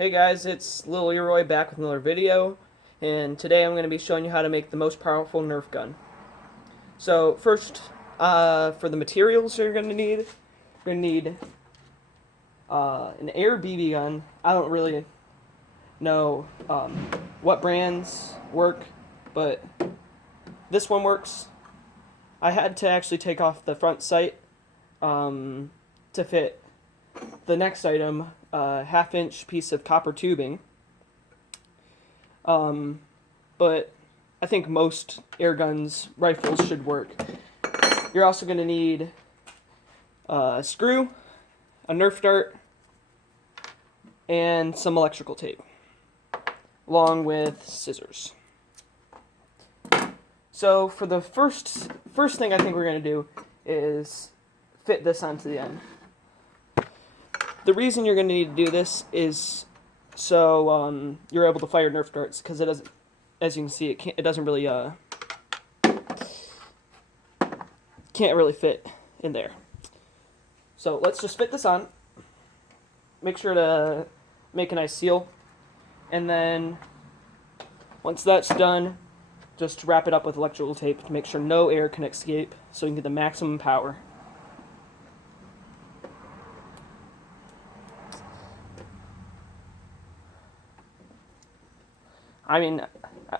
Hey guys, it's Lil Leroy back with another video, and today I'm going to be showing you how to make the most powerful Nerf gun. So first, for the materials you're going to need an air BB gun. I don't really know what brands work, but this one works. I had to actually take off the front sight to fit the next item, half-inch piece of copper tubing. But I think most air guns, rifles should work. You're also going to need a screw, a Nerf dart, and some electrical tape, along with scissors. So for the first thing I think we're going to do is fit this onto the end. The reason you're going to need to do this is so you're able to fire Nerf darts, because it doesn't, as you can see, it doesn't really can't really fit in there. So let's just fit this on. Make sure to make a nice seal, and then once that's done, just wrap it up with electrical tape to make sure no air can escape, so you can get the maximum power. I mean,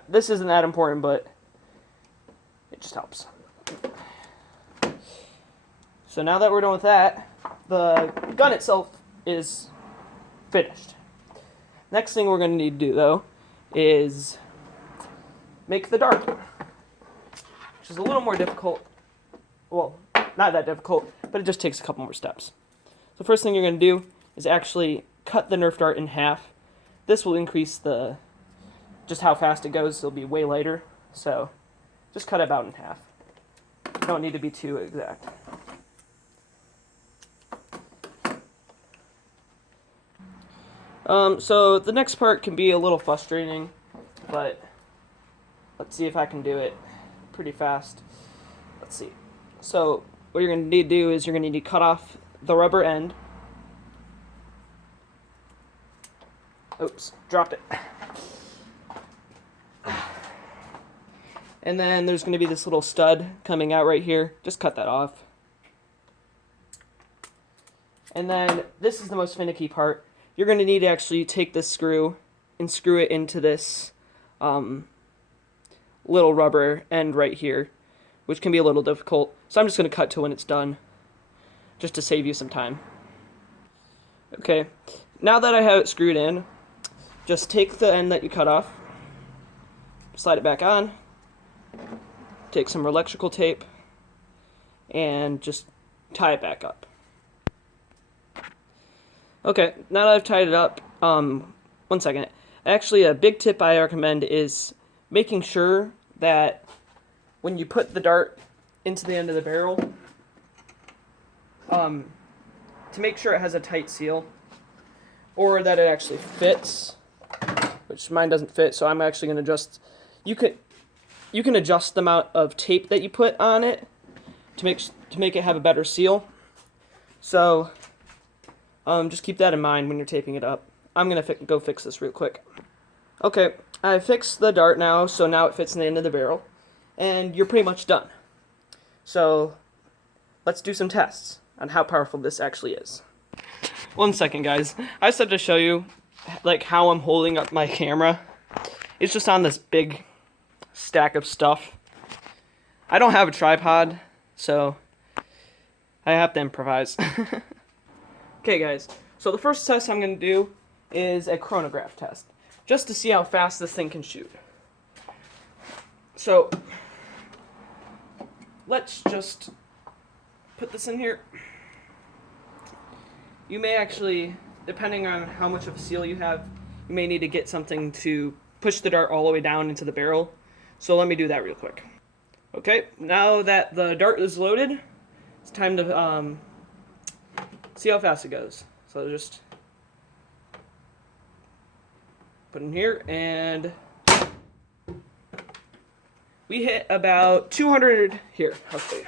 this isn't that important, but it just helps. So now that we're done with that, the gun itself is finished. Next thing we're going to need to do, though, is make the dart, which is a little more difficult. Well, not that difficult, but it just takes a couple more steps. So first thing you're going to do is actually cut the Nerf dart in half. This will increase just how fast it goes. It'll be way lighter, so just cut it about in half. You don't need to be too exact. So the next part can be a little frustrating, but let's see if I can do it pretty fast. Let's see. So what you're going to need to do is you're going to need to cut off the rubber end. Oops, dropped it. And then there's going to be this little stud coming out right here. Just cut that off. And then this is the most finicky part. You're going to need to actually take this screw and screw it into this little rubber end right here, which can be a little difficult. So I'm just going to cut to when it's done, just to save you some time. Okay, now that I have it screwed in, just take the end that you cut off, slide it back on, take some electrical tape, and just tie it back up. Okay, now that I've tied it up, one second. Actually, a big tip I recommend is making sure that when you put the dart into the end of the barrel, to make sure it has a tight seal, or that it actually fits, which mine doesn't fit, so I'm actually going to adjust. You can adjust the amount of tape that you put on it to make it have a better seal. So just keep that in mind when you're taping it up. I'm going to go fix this real quick. Okay, I fixed the dart now, so now it fits in the end of the barrel, and you're pretty much done. So let's do some tests on how powerful this actually is. One second, guys. I just have to show you how I'm holding up my camera. It's just on this big stack of stuff. I don't have a tripod, so I have to improvise. Okay, guys, so the first test I'm going to do is a chronograph test, just to see how fast this thing can shoot. So let's just put this in here. You may actually, depending on how much of a seal you have, you may need to get something to push the dart all the way down into the barrel. So let me do that real quick. Okay, now that the dart is loaded, it's time to see how fast it goes. So just put in here, and we hit about 200 here. Okay.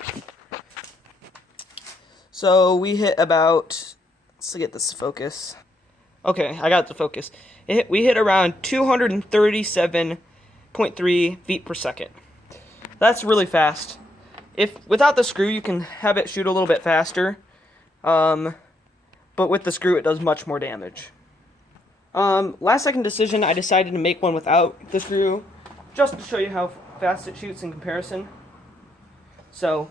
So we hit about, let's get this focus, Okay, I got it to focus. We hit around 237.3 feet per second. That's really fast. If without the screw, you can have it shoot a little bit faster, but with the screw, it does much more damage. Last second decision, I decided to make one without the screw, just to show you how fast it shoots in comparison. So,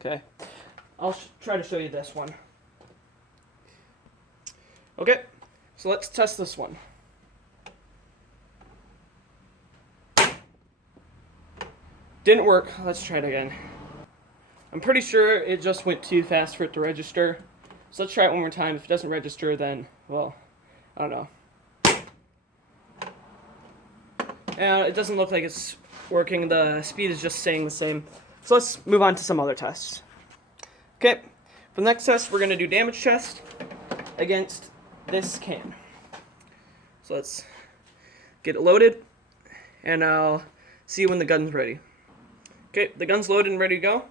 okay, I'll try to show you this one. Okay, so let's test this one. Didn't work. Let's try it again. I'm pretty sure it just went too fast for it to register. So let's try it one more time. If it doesn't register, then, well, I don't know. And it doesn't look like it's working. The speed is just staying the same. So let's move on to some other tests. Okay, for the next test, we're going to do damage test against this can. So let's get it loaded, and I'll see when the gun's ready. Okay, the gun's loaded and ready to go.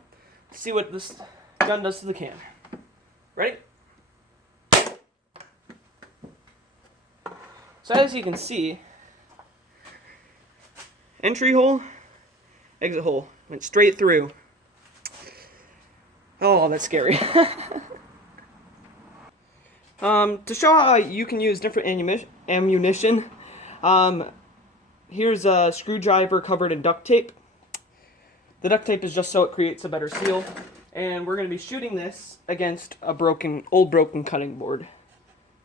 Let's see what this gun does to the can. Ready? So as you can see, entry hole, exit hole, went straight through. Oh, that's scary. To show how you can use different ammunition, here's a screwdriver covered in duct tape. The duct tape is just so it creates a better seal. And we're going to be shooting this against a old broken cutting board.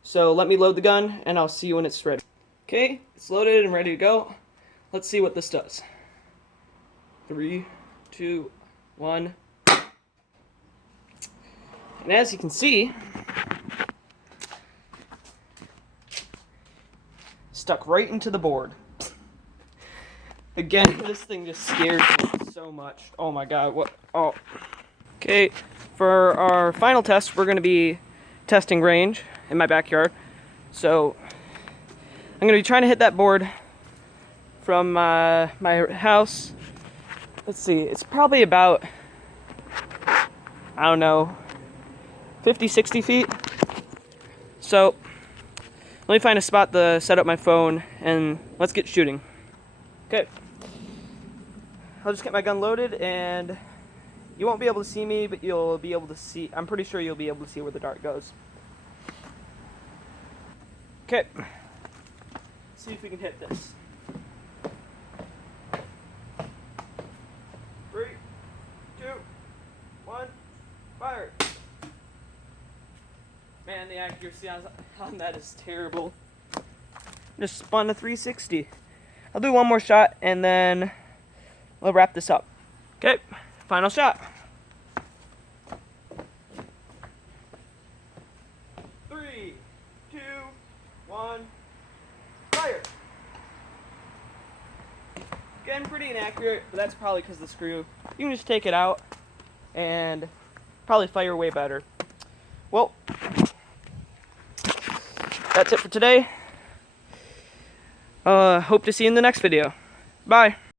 So let me load the gun, and I'll see you when it's ready. Okay, it's loaded and ready to go. Let's see what this does. 3, 2, 1. And as you can see, stuck right into the board. Again, this thing just scared me so much. Oh my god, what? Oh. Okay, for our final test, we're going to be testing range in my backyard. So, I'm going to be trying to hit that board from my house. Let's see, it's probably about, I don't know, 50, 60 feet. So, let me find a spot to set up my phone, and let's get shooting. Okay. I'll just get my gun loaded, and you won't be able to see me, but you'll be able to see, I'm pretty sure you'll be able to see where the dart goes. Okay. Let's see if we can hit this. 3, 2, 1, fire. Man, the accuracy on that is terrible. Just spun a 360. I'll do one more shot, and then we'll wrap this up. Okay. Final shot. 3, 2, 1, fire. Again, pretty inaccurate, but that's probably because of the screw. You can just take it out and probably fire way better. Well, that's it for today. Hope to see you in the next video. Bye.